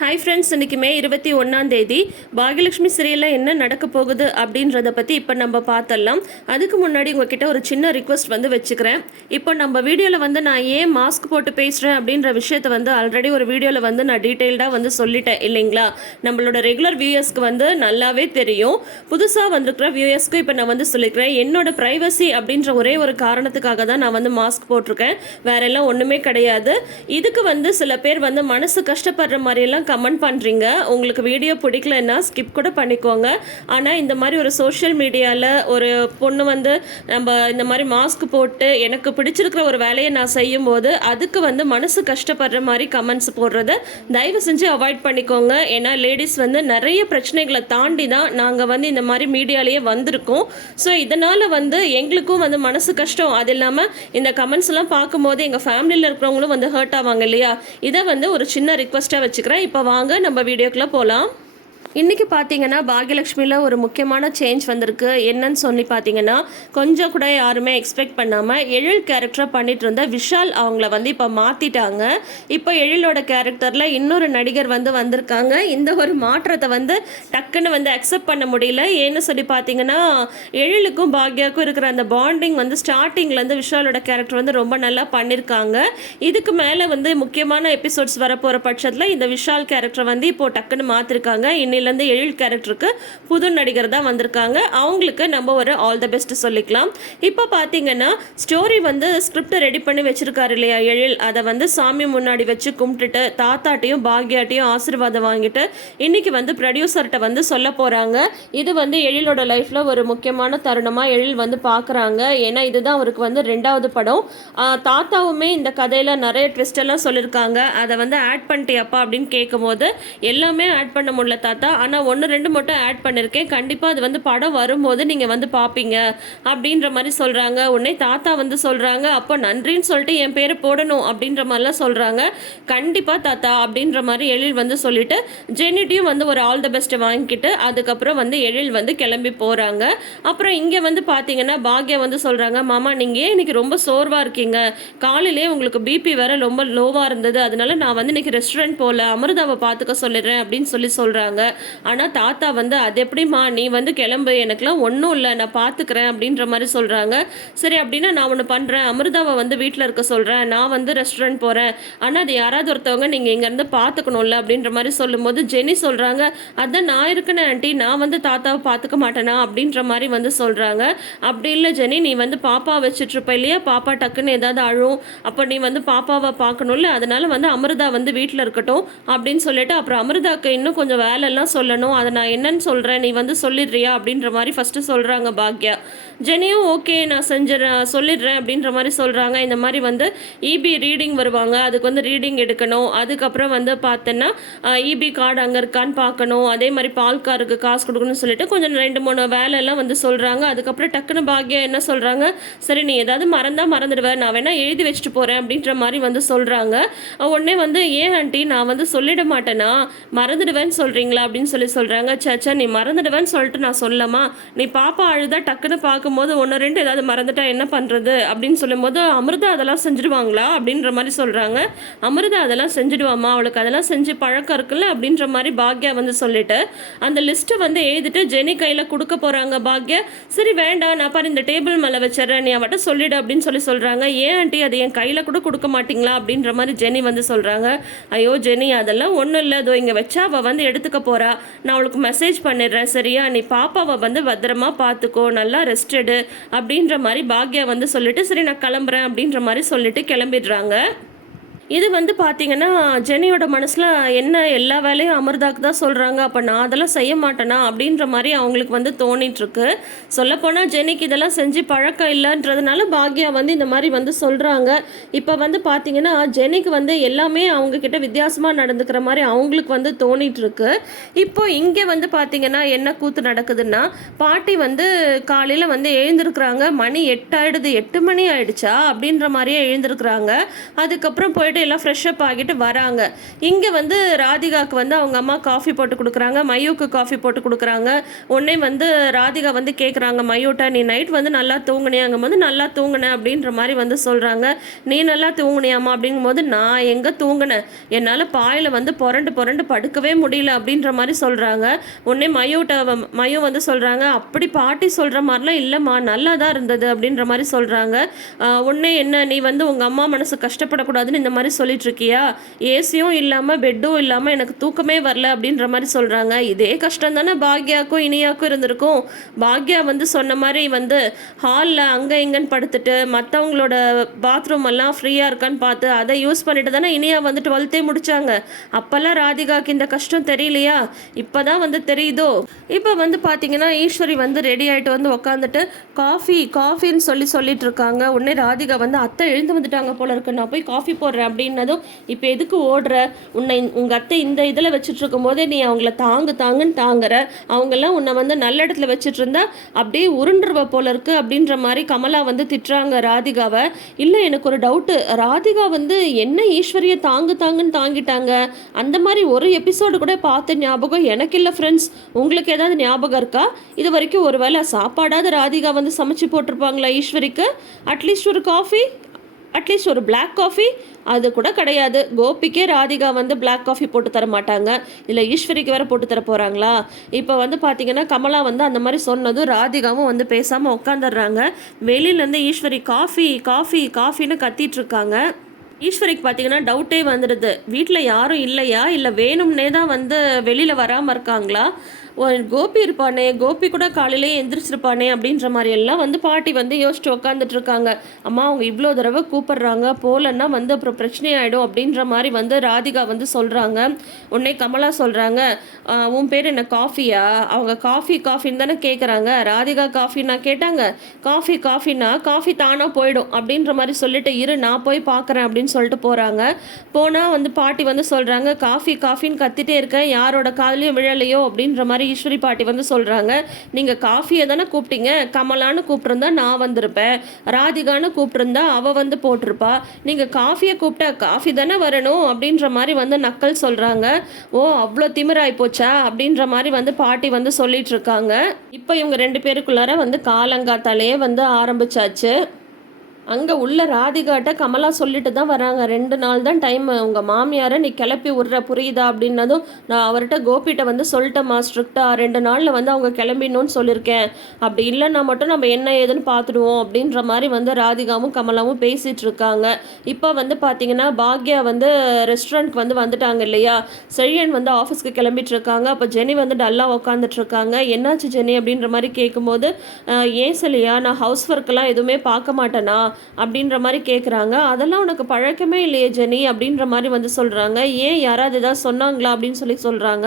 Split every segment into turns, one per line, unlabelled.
Hi friends இன்றைக்கி மே இருபத்தி ஒன்றாம் தேதி. பாகியலட்சுமி சீரியலில் என்ன நடக்க போகுது அப்படின்றத பற்றி இப்போ நம்ம பார்த்தலாம் அதுக்கு முன்னாடி உங்ககிட்ட ஒரு சின்ன ரிக்வஸ்ட் வந்து வச்சுக்கிறேன். இப்போ நம்ம வீடியோவில் வந்து நான் ஏன் மாஸ்க் போட்டு பேசுகிறேன் அப்படின்ற விஷயத்தை வந்து ஆல்ரெடி ஒரு வீடியோவில் வந்து நான் டீட்டெயில்டாக வந்து சொல்லிட்டேன் இல்லைங்களா? நம்மளோட ரெகுலர் வியூயர்ஸ்க்கு வந்து நல்லாவே தெரியும். புதுசாக வந்திருக்கிற வியூயர்ஸ்க்கு இப்போ நான் வந்து சொல்லிக்கிறேன். என்னோட ப்ரைவசி அப்படின்ற ஒரே ஒரு காரணத்துக்காக தான் நான் வந்து மாஸ்க் போட்டிருக்கேன். வேற எல்லாம் ஒன்றுமே கிடையாது. இதுக்கு வந்து சில பேர் வந்து மனசு கஷ்டப்படுற மாதிரியெல்லாம் கமெண்ட் பண்ணுறீங்க உங்களுக்கு வீடியோ பிடிக்கலன்னா ஸ்கிப் கூட பண்ணிக்கோங்க. ஆனால் இந்த மாதிரி ஒரு சோஷியல் மீடியாவில் ஒரு பொண்ணு வந்து நம்ம இந்த மாதிரி மாஸ்க் போட்டு எனக்கு பிடிச்சிருக்கிற ஒரு வேலையை நான் செய்யும்போது அதுக்கு வந்து மனசு கஷ்டப்படுற மாதிரி கமெண்ட்ஸ் போடுறத தயவு செஞ்சு அவாய்ட் பண்ணிக்கோங்க. ஏன்னா லேடிஸ் வந்து நிறைய பிரச்சனைகளை தாண்டி தான் நாங்கள் வந்து இந்த மாதிரி மீடியாலேயே வந்திருக்கோம். ஸோ இதனால் வந்து எங்களுக்கும் வந்து மனசு கஷ்டம். அது இல்லாமல் இந்த கமெண்ட்ஸ்லாம் பார்க்கும்போது எங்கள் ஃபேமிலியில் இருக்கிறவங்களும் வந்து ஹர்ட் ஆவாங்க இல்லையா? இதை வந்து ஒரு சின்ன ரிக்வஸ்ட்டாக வச்சுக்கிறேன். இப்போ இப்போ வாங்க நம்ம வீடியோக்குள்ளே போகலாம் இன்றைக்கி பார்த்தீங்கன்னா பாகியலட்சுமியில் ஒரு முக்கியமான சேஞ்ச் வந்திருக்கு. என்னன்னு சொல்லி பார்த்தீங்கன்னா கொஞ்சம் கூட யாருமே எக்ஸ்பெக்ட் பண்ணாமல் எழில் கேரக்டராக பண்ணிட்டு இருந்த விஷால் அவங்கள வந்து இப்போ மாற்றிட்டாங்க இப்போ எழிலோட கேரக்டரில் இன்னொரு நடிகர் வந்து வந்திருக்காங்க. இந்த ஒரு மாற்றத்தை வந்து டக்குன்னு வந்து அக்செப்ட் பண்ண முடியல. ஏன்னு சொல்லி பார்த்தீங்கன்னா எழிலுக்கும் பாக்யாவுக்கும் இருக்கிற அந்த பாண்டிங் வந்து ஸ்டார்டிங்லேருந்து விஷாலோட கேரக்டர் வந்து ரொம்ப நல்லா பண்ணியிருக்காங்க இதுக்கு மேலே வந்து முக்கியமான எபிசோட்ஸ் வரப்போகிற பட்சத்தில் இந்த விஷால் கேரக்டர் வந்து இப்போ டக்குன்னு மாற்றிருக்காங்க இன்னிலேருந்து எழில் கேரக்டருக்கு புது நடிகர் தான் வந்திருக்காங்க. அவங்களுக்கு நம்ம ஒரு ஆல் த பெஸ்ட் சொல்லிக்கலாம். இப்போ பார்த்தீங்கன்னா ஸ்டோரி வந்து ஸ்கிரிப்டை ரெடி பண்ணி வச்சிருக்காரு இல்லையா எழில் அதை வந்து சாமி முன்னாடி வச்சு கும்பிட்டுட்டு தாத்தாட்டையும் பாக்யாட்டையும் ஆசீர்வாதம் வாங்கிட்டு இன்னைக்கு வந்து ப்ரொடியூசர்கிட்ட வந்து சொல்ல போகிறாங்க இது வந்து எழிலோட லைஃப்பில் ஒரு முக்கியமான தருணமாக எழில் வந்து பார்க்குறாங்க ஏன்னா இதுதான் அவருக்கு வந்து ரெண்டாவது படம். தாத்தாவுமே இந்த கதையில் நிறைய ட்விஸ்ட் எல்லாம் சொல்லியிருக்காங்க அதை வந்து ஆட் பண்ணிட்டியாப்பா அப்படின்னு கேட்கும்போது எல்லாமே ஆட் பண்ண முடியல தாத்தா. ஆனால் ஒன்று ரெண்டு மட்டும் ஆட் பண்ணியிருக்கேன் கண்டிப்பாக அது வந்து படம் வரும்போது நீங்கள் வந்து பார்ப்பீங்க அப்படின்ற மாதிரி சொல்கிறாங்க உடனே தாத்தா வந்து சொல்கிறாங்க அப்போ நன்றின்னு சொல்லிட்டு என் பேரை போடணும். அப்படின்ற மாதிரிலாம் சொல்கிறாங்க கண்டிப்பாக தாத்தா அப்படின்ற மாதிரி எழில் வந்து சொல்லிட்டு ஜெனிட்டியும் வந்து ஒரு ஆல் த பெஸ்ட்டை வாங்கிக்கிட்டு அதுக்கப்புறம் வந்து எழில் வந்து கிளம்பி போகிறாங்க அப்புறம் இங்கே வந்து பார்த்தீங்கன்னா பாக்யா வந்து சொல்கிறாங்க மாமா நீங்கள் ஏன் இன்றைக்கி ரொம்ப சோர்வாக இருக்கீங்க? காலையிலே உங்களுக்கு பிபி வேற ரொம்ப லோவாக இருந்தது. அதனால நான் வந்து இன்றைக்கி ரெஸ்டாரண்ட் போகல அமிர்தாவை பார்த்துக்க சொல்லிடுறேன். அப்படின்னு சொல்லி சொல்கிறாங்க ஆனால் தாத்தா வந்து அது எப்படிம்மா நீ வந்து கிளம்பு எனக்குலாம் ஒன்றும் இல்லை நான் பார்த்துக்கிறேன் அப்படின்ற மாதிரி சொல்கிறாங்க சரி அப்படின்னா நான் ஒன்று பண்ணுறேன் அமிர்தாவை வந்து வீட்டில் இருக்க சொல்கிறேன் நான் வந்து ரெஸ்டாரண்ட் போகிறேன் ஆனால் அது யாராவது ஒருத்தவங்க நீங்கள் இங்கேருந்து பார்த்துக்கணும்ல அப்படின்ற மாதிரி சொல்லும்போது ஜெனி சொல்கிறாங்க அதான் நான் இருக்கேனே ஆண்டி. நான் வந்து தாத்தாவை பார்த்துக்க மாட்டேனா? அப்படின்ற மாதிரி வந்து சொல்கிறாங்க அப்படி இல்லை ஜெனி. நீ வந்து பாப்பா வச்சுட்ருப்ப இல்லையா? பாப்பா டக்குன்னு ஏதாவது அழும் அப்போ நீ வந்து பாப்பாவை பார்க்கணும்ல அதனால வந்து அமிர்தா வந்து வீட்டில் இருக்கட்டும் அப்படின்னு சொல்லிட்டு அப்புறம் அமிர்தாக்கு இன்னும் கொஞ்சம் தான் சொல்லணும். அதை நான் என்னன்னு சொல்கிறேன் நீ வந்து சொல்லிடுறியா? அப்படின்ற மாதிரி ஃபஸ்ட்டு சொல்கிறாங்க பாக்யா. ஜெனியும் ஓகே நான் செஞ்சிடறேன் சொல்லிடுறேன் அப்படின்ற மாதிரி சொல்கிறாங்க இந்த மாதிரி வந்து இபி ரீடிங் வருவாங்க. அதுக்கு வந்து ரீடிங் எடுக்கணும். அதுக்கப்புறம் வந்து பார்த்தோன்னா இபி கார்டு அங்கே இருக்கான்னு பார்க்கணும். அதே மாதிரி பால் காருக்கு காசு கொடுக்கணும்னு சொல்லிட்டு கொஞ்சம் ரெண்டு மூணு வேலையெல்லாம் வந்து சொல்கிறாங்க அதுக்கப்புறம் டக்குன்னு பாக்யா என்ன சொல்கிறாங்க சரி நீ ஏதாவது மறந்தால் மறந்துடுவேன் நான் வேணால் எழுதி வச்சுட்டு போகிறேன் அப்படின்ற மாதிரி வந்து சொல்கிறாங்க உடனே வந்து ஏன் ஆண்டி நான் வந்து சொல்லிட மாட்டேனா? மறந்துடுவேன்னு சொல்கிறீங்களா அப்படின்னு சொல்லி சொல்கிறாங்க சேச்சா நீ மறந்துடுவேன்னு சொல்லிட்டு நான் சொல்லமா நீ பாப்பா அழுதா டக்குன்னு பார்க்கும்போது ஒன்று ரெண்டு ஏதாவது மறந்துட்டா என்ன பண்ணுறது அப்படின்னு சொல்லும்போது அமிர்தா அதெல்லாம் செஞ்சுடுவாங்களா? அப்படின்ற மாதிரி சொல்கிறாங்க அமிர்தா அதெல்லாம் செஞ்சுடுவாமா அவளுக்கு அதெல்லாம் செஞ்சு பழக்கம் இருக்குல்ல? அப்படின்ற மாதிரி பாக்யா வந்து சொல்லிட்டு அந்த லிஸ்ட்டை வந்து எழுதிட்டு ஜெனி கையில் கொடுக்க போகிறாங்க பாக்யா. சரி வேண்டாம். நான் பாரு இந்த டேபிள் மேலே வச்சிடறேன். நீ அவட்ட சொல்லிடு அப்படின்னு சொல்லி சொல்கிறாங்க ஏன் ஆண்டி அது என் கையில் கூட கொடுக்க மாட்டிங்களா? அப்படின்ற மாதிரி ஜெனி வந்து சொல்கிறாங்க ஐயோ ஜெனி அதெல்லாம் ஒன்றும் இல்லை. அதோ இங்கே வச்சா அவள் வந்து எடுத்துக்க போகிறா நான் அவளுக்கு மெசேஜ் பண்ணிடுறேன் சரியா? நீ பாப்பாவை வந்து பத்திரமா பார்த்துக்கோ நல்லா ரெஸ்டடு அப்படின்ற மாதிரி பாக்யா வந்து சொல்லிட்டு சரி நான் கிளம்புறேன் அப்படின்ற மாதிரி சொல்லிட்டு கிளம்பிடுறாங்க. இது வந்து பார்த்தீங்கன்னா ஜெனியோட மனசில் என்ன எல்லா வேலையும் அமிர்தாக்கு தான் சொல்கிறாங்க அப்போ நான் அதெல்லாம் செய்ய மாட்டேனா? அப்படின்ற மாதிரி அவங்களுக்கு வந்து தோணிட்டுருக்கு. சொல்லப்போனால் ஜெனிக்கு இதெல்லாம் செஞ்சு பழக்கம் இல்லைன்றதுனால பாக்யா வந்து இந்த மாதிரி வந்து சொல்கிறாங்க இப்போ வந்து பார்த்தீங்கன்னா ஜெனிக்கு வந்து எல்லாமே அவங்கக்கிட்ட வித்தியாசமாக நடந்துக்கிற மாதிரி அவங்களுக்கு வந்து தோணிட்டுருக்கு. இப்போ இங்கே வந்து பார்த்தீங்கன்னா என்ன கூத்து நடக்குதுன்னா பாட்டி வந்து காலையில் வந்து எழுந்திருக்கிறாங்க. மணி எட்டாயிடுது. எட்டு மணி ஆயிடுச்சா? அப்படின்ற மாதிரியே எழுந்திருக்கிறாங்க. அதுக்கப்புறம் போயிட்டு சாப்பிட்டுட்டு எல்லாம் ஃப்ரெஷ்அப் ஆகிட்டு வராங்க. இங்கே வந்து ராதிகாவுக்கு வந்து அவங்க அம்மா காஃபி போட்டு கொடுக்குறாங்க. மையூக்கு காஃபி போட்டு கொடுக்குறாங்க. உடனே வந்து ராதிகா வந்து கேட்குறாங்க மயூட்ட நீ நைட் வந்து நல்லா தூங்குனியாங்கும் போது நல்லா தூங்குனேன் அப்படின்ற மாதிரி வந்து சொல்கிறாங்க நீ நல்லா தூங்குனியாம்மா? அப்படிங்கும்போது நான் எங்கே தூங்கினேன் என்னால் பாயில் வந்து புரண்டு புரண்டு படுக்கவே முடியல. அப்படின்ற மாதிரி சொல்கிறாங்க உடனே மயூட்ட வ- வந்து சொல்கிறாங்க அப்படி பாட்டி சொல்கிற மாதிரிலாம் இல்லைம்மா நல்லா தான் இருந்தது. அப்படின்ற மாதிரி சொல்கிறாங்க உடனே என்ன நீ வந்து உங்கள் அம்மா மனசு கஷ்டப்படக்கூடாதுன்னு இந்த மாதிரி சொல்லிட்டு இருக்கியா ஏசியும் இல்லாமல் பெட்டும் இல்லாமல் எனக்கு தூக்கமே வரல அப்படின்ற மாதிரி சொல்கிறாங்க இதே கஷ்டம் தானே பாக்யாக்கும் இனியாக்கும் இருந்திருக்கும். பாக்யா வந்து சொன்ன மாதிரி வந்து ஹாலில் அங்கே இங்கன்னு படுத்துட்டு மற்றவங்களோட பாத்ரூம் எல்லாம் ஃப்ரீயாக இருக்கான்னு பார்த்து அதை யூஸ் பண்ணிட்டு தானே இனியா வந்து டுவெல்த்தே முடிச்சாங்க. அப்போல்லாம் ராதிகாக்கு இந்த கஷ்டம் தெரியலையா? இப்போ தான் வந்து தெரியுதோ? இப்போ வந்து பார்த்தீங்கன்னா ஈஸ்வரி வந்து ரெடி ஆகிட்டு வந்து உக்காந்துட்டு காஃபி காஃபின்னு சொல்லி சொல்லிட்டு இருக்காங்க. உடனே ராதிகா வந்து அத்தை எழுந்து வந்துட்டாங்க போல இருக்கு. நான் போய் காஃபி போடுறேன் அப்படின்னதும் இப்போ எதுக்கு ஓடுற? உன்னை உங்கள் அத்தை இந்த இதில் வச்சுட்டு இருக்கும்போதே நீ அவங்கள தாங்கு தாங்குன்னு தாங்குற. அவங்கெல்லாம் உன்னை வந்து நல்ல இடத்துல வச்சுட்டு இருந்தா அப்படியே உருண்டுருவ போல இருக்கு அப்படின்ற மாதிரி கமலா வந்து திட்டுறாங்க ராதிகாவை. இல்லை எனக்கு ஒரு டவுட்டு. ராதிகா வந்து என்ன ஈஸ்வரியை தாங்கு தாங்குன்னு தாங்கிட்டாங்க? அந்த மாதிரி ஒரு எபிசோடு கூட பார்த்த ஞாபகம் எனக்கு இல்லை ஃப்ரெண்ட்ஸ் உங்களுக்கு ஏதாவது ஞாபகம் இருக்கா? இது வரைக்கும் ஒரு வேளை சாப்பாடாவது ராதிகா வந்து சமைச்சு போட்டிருப்பாங்களா ஈஸ்வரிக்கு? அட்லீஸ்ட் ஒரு காஃபி அட்லீஸ்ட் ஒரு பிளாக் காஃபி அது கூட கிடையாது. கோபிக்கே ராதிகா வந்து பிளாக் காஃபி போட்டு தர மாட்டாங்க. இல்லை ஈஸ்வரிக்கு வேற போட்டு தர போகிறாங்களா இப்போ வந்து பார்த்தீங்கன்னா கமலா வந்து அந்த மாதிரி சொன்னதும் ராதிகாவும் வந்து பேசாமல் உட்காந்துடுறாங்க வெளியிலேருந்து ஈஸ்வரி காஃபி காஃபி காஃபின்னு கத்திட்டு இருக்காங்க. ஈஸ்வரிக்கு பார்த்தீங்கன்னா டவுட்டே வந்துடுது. வீட்டில் யாரும் இல்லையா? இல்லை வேணும்னே தான் வந்து வெளியில் வராமல் இருக்காங்களா? கோபி இருப்பானே கோபி கூட காலையிலே எந்திரிச்சிருப்பானே அப்படின்ற மாதிரி எல்லாம் வந்து பாட்டி வந்து யோசிச்சு உக்காந்துட்டு இருக்காங்க அம்மா அவங்க இவ்வளோ தடவை கூப்பிடுறாங்க போகலன்னா வந்து அப்புறம் பிரச்சனை ஆகிடும் அப்படின்ற மாதிரி வந்து ராதிகா வந்து சொல்கிறாங்க உடனே கமலா சொல்கிறாங்க உன் பேர் என்ன காஃபியா? அவங்க காஃபி காஃபின்னு தானே கேட்குறாங்க ராதிகா காஃபின்னா கேட்டாங்க. காஃபி காஃபின்னா காஃபி தானாக போயிடும் அப்படின்ற மாதிரி சொல்லிட்டு இரு நான் போய் பார்க்குறேன் அப்படின்னு சொல்லிட்டு போகிறாங்க போனால் வந்து பாட்டி வந்து சொல்கிறாங்க காஃபி காஃபின்னு கத்திட்டே இருக்கேன் யாரோட காதுலையும் விழலையோ அப்படின்ற மாதிரி ஈஸ்வரி பாட்டி வந்து சொல்கிறாங்க நீங்கள் காஃபியை தானே கூப்பிட்டீங்க கமலான்னு கூப்பிட்ருந்தா நான் வந்திருப்பேன் ராதிகான்னு கூப்பிட்ருந்தா அவள் வந்து போட்டிருப்பா நீங்கள் காஃபியை கூப்பிட்டா காஃபி தானே வரணும்? அப்படின்ற மாதிரி வந்து நக்கல் சொல்கிறாங்க ஓ அவ்வளோ திமிராய் போச்சா? அப்படின்ற மாதிரி வந்து பாட்டி வந்து சொல்லிட்டு இருக்காங்க. இப்போ இவங்க ரெண்டு பேருக்குள்ளார வந்து காலங்காத்தாலேயே வந்து ஆரம்பிச்சாச்சு. அங்கே உள்ள ராதிகாட்ட கமலா சொல்லிட்டு தான் வராங்க. ரெண்டு நாள் தான் டைம் உங்கள் மாமியாரை நீ கிளப்பி விட்ற புரியுதா? அப்படின்னதும் நான் அவர்கிட்ட கோபிகிட்ட வந்து சொல்லிட்டேம்மா ஸ்ட்ரிக்டாக ரெண்டு நாளில் வந்து அவங்க கிளம்பிடணும்னு சொல்லியிருக்கேன். அப்படி இல்லைன்னா மட்டும் நம்ம என்ன ஏதுன்னு பார்த்துடுவோம் அப்படின்ற மாதிரி வந்து ராதிகாவும் கமலாவும் பேசிகிட்டு இருக்காங்க. இப்போ வந்து பார்த்தீங்கன்னா பாக்யா வந்து ரெஸ்டாரண்ட்க்கு வந்து வந்துட்டாங்க இல்லையா? செழியன் வந்து ஆஃபீஸ்க்கு கிளம்பிட்டு இருக்காங்க. அப்போ ஜெனி வந்து டல்லாக உட்காந்துட்டு இருக்காங்க. என்னாச்சு ஜெனி அப்படின்ற மாதிரி கேட்கும்போது ஏன் சொல்லியா நான் ஹவுஸ் ஒர்க்கெல்லாம் எதுவுமே பார்க்க மாட்டேனா? அப்படின்ற மாதிரி கேட்குறாங்க அதெல்லாம் உனக்கு பழக்கமே இல்லையே ஜெனி அப்படின்ற மாதிரி வந்து சொல்கிறாங்க ஏன் யாராவது ஏதாவது சொன்னாங்களா அப்படின்னு சொல்லி சொல்கிறாங்க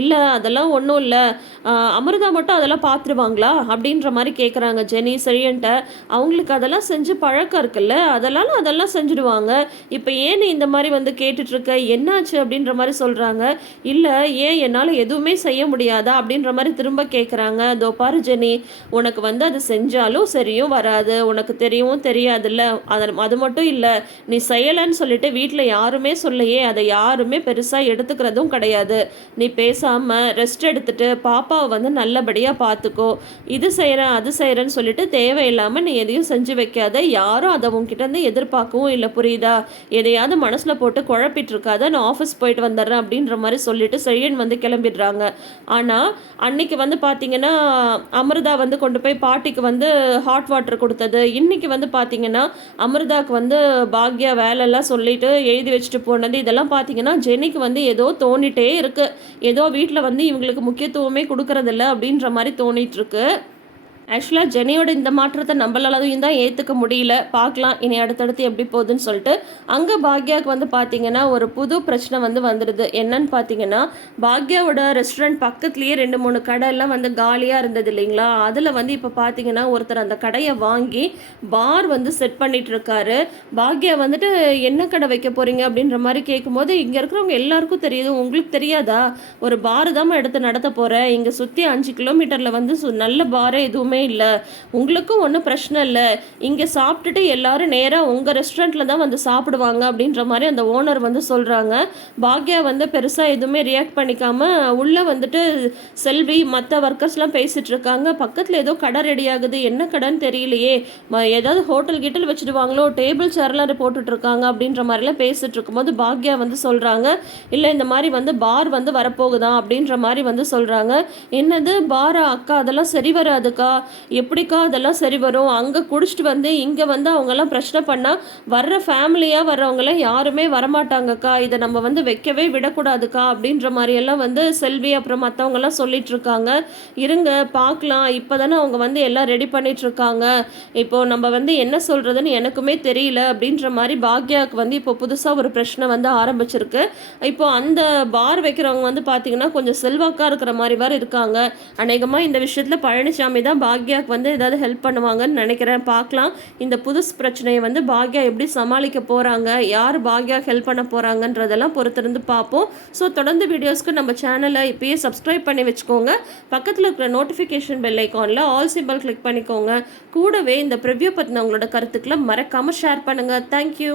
இல்லை அதெல்லாம் ஒன்றும் இல்லை. அமிர்தா மட்டும் அதெல்லாம் பார்த்துருவாங்களா அப்படின்ற மாதிரி கேட்குறாங்க ஜெனி செழியன்ட்ட. அவங்களுக்கு அதெல்லாம் செஞ்சு பழக்கம் இருக்குல்ல. அதெல்லாம் அதெல்லாம் செஞ்சுடுவாங்க. இப்போ ஏன் நீ இந்த மாதிரி வந்து கேட்டுட்ருக்க? என்னாச்சு? அப்படின்ற மாதிரி சொல்கிறாங்க இல்லை ஏன் என்னால் எதுவுமே செய்ய முடியாதா? அப்படின்ற மாதிரி திரும்ப கேட்குறாங்க தோ பாரு ஜெனி உனக்கு வந்து அது செஞ்சாலும் சரியும் வராது. உனக்கு தெரியவும் முடியாதுல்ல அது அது மட்டும் இல்லை நீ செய்யலைன்னு சொல்லிட்டு வீட்டில் யாருமே சொல்லையே அதை யாருமே பெருசாக எடுத்துக்கிறதும் கிடையாது. நீ பேசாமல் ரெஸ்ட் எடுத்துட்டு பாப்பாவை வந்து நல்லபடியாக பார்த்துக்கோ இது செய்கிறேன் அது செய்கிறேன்னு சொல்லிட்டு தேவையில்லாமல் நீ எதையும் செஞ்சு வைக்காத. யாரும் அதை உன்கிட்டேருந்து எதிர்பார்க்கவும் இல்லை புரியுதா? எதையாவது மனசில் போட்டு குழப்பிட்டு இருக்காத நான் ஆஃபீஸ் போயிட்டு வந்துடுறேன் அப்படின்ற மாதிரி சொல்லிட்டு செழியன் வந்து கிளம்பிடுறாங்க. ஆனால் அன்னைக்கு வந்து பார்த்தீங்கன்னா அமிர்தா வந்து கொண்டு போய் பாட்டிக்கு வந்து ஹாட் வாட்டர் கொடுத்தது. இன்னைக்கு வந்து பார்த்தீங்கன்னா அமிர்தாக்கு வந்து பாக்யா வேலைலாம் சொல்லிட்டு எழுதி வச்சுட்டு போனது. இதெல்லாம் பார்த்தீங்கன்னா ஜெனிக்கு வந்து ஏதோ தோணிட்டே இருக்குது ஏதோ வீட்டில் வந்து இவங்களுக்கு முக்கியத்துவமே கொடுக்கறதில்ல அப்படின்ற மாதிரி தோணிட்டுருக்கு ஆக்சுவலாக ஜெனியோட இந்த மாற்றத்தை நம்மளாலையும் தான் ஏற்றுக்க முடியல. பார்க்கலாம் இனி அடுத்தடுத்து எப்படி போகுதுன்னு சொல்லிட்டு. அங்கே பாக்யாவுக்கு வந்து பார்த்தீங்கன்னா ஒரு புது பிரச்சனை வந்து வந்துடுது என்னன்னு பார்த்தீங்கன்னா பாக்யாவோட ரெஸ்டாரண்ட் பக்கத்துலேயே ரெண்டு மூணு கடையெல்லாம் வந்து காலியாக இருந்தது இல்லைங்களா? அதில் வந்து இப்போ பார்த்தீங்கன்னா ஒருத்தர் அந்த கடையை வாங்கி பார் வந்து செட் பண்ணிட்டு இருக்காரு. பாக்யா வந்துட்டு என்ன கடை வைக்க போகிறீங்க அப்படின்ற மாதிரி கேட்கும்போது இங்கே இருக்கிறவங்க எல்லாருக்கும் தெரியுது. உங்களுக்கு தெரியாதா? ஒரு பார் தான் எடுத்து நடத்த போகிறேன் இங்கே சுற்றி அஞ்சு கிலோமீட்டரில் வந்து சு- நல்ல பாரே எதுவுமே ஒன்றுமே இல்லை. உங்களுக்கும் ஒன்றும் பிரச்சனை இல்லை. இங்கே சாப்பிட்டுட்டு எல்லாரும் நேராக உங்கள் ரெஸ்டாரண்ட்டில் தான் வந்து சாப்பிடுவாங்க அப்படின்ற மாதிரி அந்த ஓனர் வந்து சொல்கிறாங்க பாக்யா வந்து பெருசாக எதுவுமே ரியாக்ட் பண்ணிக்காமல் உள்ளே வந்துட்டு செல்வி மற்ற ஒர்க்கர்ஸ்லாம் பேசிகிட்டு இருக்காங்க. பக்கத்தில் ஏதோ கடை ரெடி ஆகுது. என்ன கடைன்னு தெரியலையே. ம- ஏதாவது ஹோட்டல் கிட்டல் வச்சுடுவாங்களோ டேபிள் சேர்லாம் போட்டுட்டு இருக்காங்க அப்படின்ற மாதிரிலாம் பேசிகிட்டு இருக்கும்போது பாக்யா வந்து சொல்கிறாங்க இல்லை இந்த மாதிரி வந்து பார் வந்து வரப்போகுதா அப்படின்ற மாதிரி வந்து சொல்கிறாங்க என்னது? பாரா அக்கா அதெல்லாம் சரி வராதுக்கா. எப்படிக்கா அதெல்லாம் சரி வரும்? அங்கே குடிச்சிட்டு வந்து இங்கே வந்து அவங்கெல்லாம் பிரச்சனை பண்ணால் வர்ற ஃபேமிலியாக வர்றவங்களாம் யாருமே வரமாட்டாங்கக்கா. இதை நம்ம வந்து வைக்கவே விடக்கூடாதுக்கா அப்படின்ற மாதிரியெல்லாம் வந்து செல்வி அப்புறம் மற்றவங்கெல்லாம் சொல்லிட்டு இருக்காங்க இருங்க பார்க்கலாம். இப்போ தானே அவங்க வந்து எல்லாம் ரெடி பண்ணிகிட்ருக்காங்க இப்போது இப்போ நம்ம வந்து என்ன சொல்கிறதுன்னு எனக்குமே தெரியல அப்படின்ற மாதிரி பாக்யாவுக்கு வந்து இப்போ புதுசாக ஒரு பிரச்சனை வந்து ஆரம்பிச்சிருக்கு. இப்போ அந்த பார் வைக்கிறவங்க வந்து பார்த்தீங்கன்னா கொஞ்சம் செல்வாக்காக இருக்கிற மாதிரி வேறு இருக்காங்க. அநேகமாக இந்த விஷயத்தில் பழனிசாமி தான் பாக்யாவுக்கு வந்து ஏதாவது ஹெல்ப் பண்ணுவாங்கன்னு நினைக்கிறேன். பார்க்கலாம். இந்த புதுசு பிரச்சனையை வந்து பாக்யா எப்படி சமாளிக்க போகிறாங்க யார் பாக்யா ஹெல்ப் பண்ண போகிறாங்கன்றதெல்லாம் பொறுத்திருந்து பார்ப்போம். ஸோ தொடர்ந்து வீடியோஸ்க்கு நம்ம சேனலை இப்பயே சப்ஸ்கிரைப் பண்ணி வச்சுக்கோங்க. பக்கத்தில் இருக்கிற நோட்டிஃபிகேஷன் பெல் ஐக்கானில் ஆல் சிம்பிள் கிளிக் பண்ணிக்கோங்க. கூடவே இந்த ப்ரிவ்யூ பற்றின உங்களோட கருத்துக்களை மறக்காமல் ஷேர் பண்ணுங்கள் தேங்க்யூ